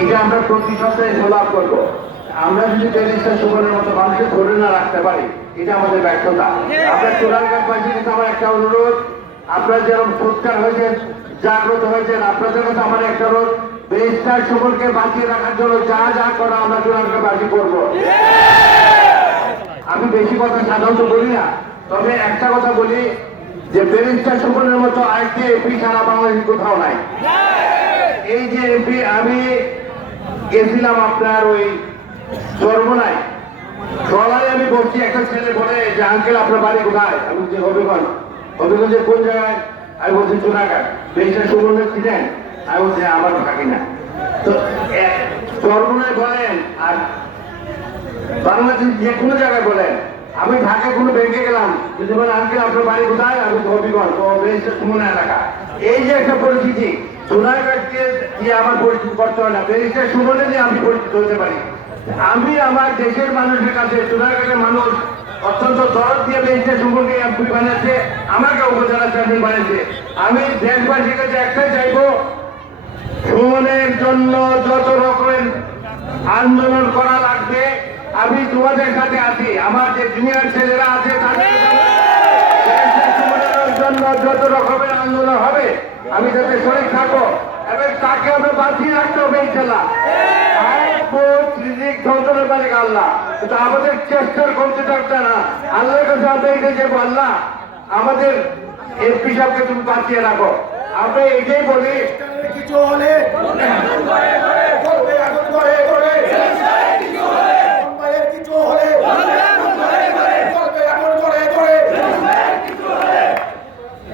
এটা আমরা প্রতি সপ্তাহে লাভ করবো। আমরা যদি ব্যারিস্টার সুমনের মতো মানুষকে ধরে না রাখতে পারি, এটা আমাদের ব্যর্থতা। আমরা চোরারঘাটবাসীর কাছে আমার একটা অনুরোধ, আপনারা যেরকম সোচ্চার হয়েছেন, জাগ্রত হয়েছেন, আপনাদের কাছে আমার একটা অনুরোধ, ব্যারিস্টার সুমনকে বাঁচিয়ে রাখার জন্য যা যা করা আমরা চোরারঘাটবাসী করবো। আমি বেশি কথা সাধারণত বলি না, তবে একটা কথা বলি যে ব্যারিস্টার সুমনের মতো আরেকটি এমপি সারা বাংলাদেশে কোথাও নাই। এই যে এমপি, আমি গেছিলাম আপনার ওই চরমোনায়, ট্রলারে আমি বলছি, একটা ছেলে বলে যে আঙ্কেল আপনার বাড়ি কোথায়? আমি বলছি হবিগঞ্জ। হবিগঞ্জের কোন জায়গায়? আমি বলছি চুনাঘাট। ব্যারিস্টার সুমনের ছিলেন? আমি বলছি আমার থাকি না। তো চরমোনায় বলেন আর বাংলাদেশ যে কোনো জায়গায় বলেন, আমি ঢাকা কোনো ব্যাংকে গেলাম, যদি বলেন আঙ্কেল আপনার বাড়ি কোথায়? আমি হবিগঞ্জ, ও ব্যারিস্টার সুমনের এলাকা। এই যে একটা পরিচিতি, চুনাঘাটকে দিয়ে আমার পরিচিত করতে হয় না, ব্যারিস্টার সুমনে দিয়ে আমি পরিচিত হতে পারি। আমি আমার দেশের মানুষের কাছে, চুনাঘাটের মানুষ অত্যন্ত দরদ দিয়ে ব্যারিস্টার সুমনকে এমপি বানিয়েছে, আমাকে উপজেলা চেয়ারম্যান বানিয়েছে। আমি দেশবাসীর কাছে একটাই চাইবো, সুমনের জন্য যত রকমের আন্দোলন করা লাগবে আমি তোমাদের সাথে আছি। আমার যে জুনিয়র ছেলেরা আছে তাদের জন্য যত রকমের আন্দোলন হবে আমি যাতে শরীর থাকো, এবং তাকে আমরা বাঁচিয়ে রাখতে হবে। এই খেলা ধ্বংসের মালিক আল্লাহ, কিন্তু আমাদের চেষ্টার কমতে থাকতে না। আল্লাহর কাছে আমরা এটাই যে আল্লাহ আমাদের এমপি সাহেবকে তুমি বাঁচিয়ে রাখো। আমরা এটাই বলি, কিছু হলে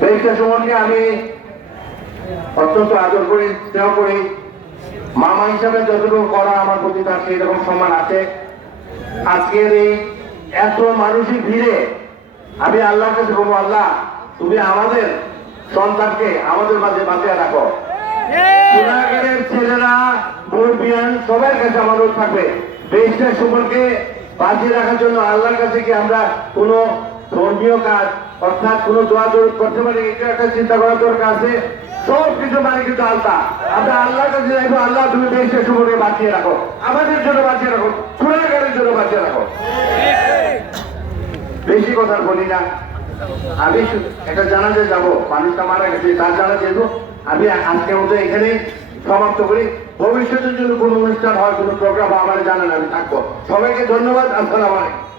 ব্যারিস্টার সুমনকে আমি অত্যন্ত আদর করি, স্নেহ করি। মামা হিসাবে যতটুকু করা আমার প্রতি তার সেই রকম সম্মান আছে। আজকের এই এত মানুষের ভিড়ে আমি আল্লাহর কাছে বলবো, আল্লাহ তুমি আমাদের সন্তানকে আমাদের মাঝে বাঁচিয়ে রাখো। চুনাঘাটের ছেলেরা, মুরব্বিয়ান সবার কাছে আমার অনুরোধ থাকবে, ব্যারিস্টার সুমনকে বাঁচিয়ে রাখার জন্য আল্লাহর কাছে কি আমরা কোনো ধর্মীয় কাজ অর্থাৎ কোনো দোয়া দরুদ করতে পারি, এটা একটা চিন্তা করার দরকার আছে। সব কিছু মানে কিন্তু আল্লাহ, আমরা আল্লাহর কাছে চাইবো, আল্লাহ তুমি ব্যারিস্টার সুমনকে বাঁচিয়ে রাখো, আমাদের জন্য বাঁচিয়ে রাখো, চুনাঘাটের জন্য বাঁচিয়ে রাখো। বেশি কথা বলি না, আমি একটা জানাজা যাবো, মানুষটা মারা গেছে, তার জানাজা যাবো। আমি আজকের মতো এখানে সমাপ্ত করি। ভবিষ্যতের জন্য কোনো অনুষ্ঠান হয়, কোনো প্রোগ্রাম আমার জানান, আমি থাকবো। সবাইকে ধন্যবাদ। আসসালামু আলাইকুম।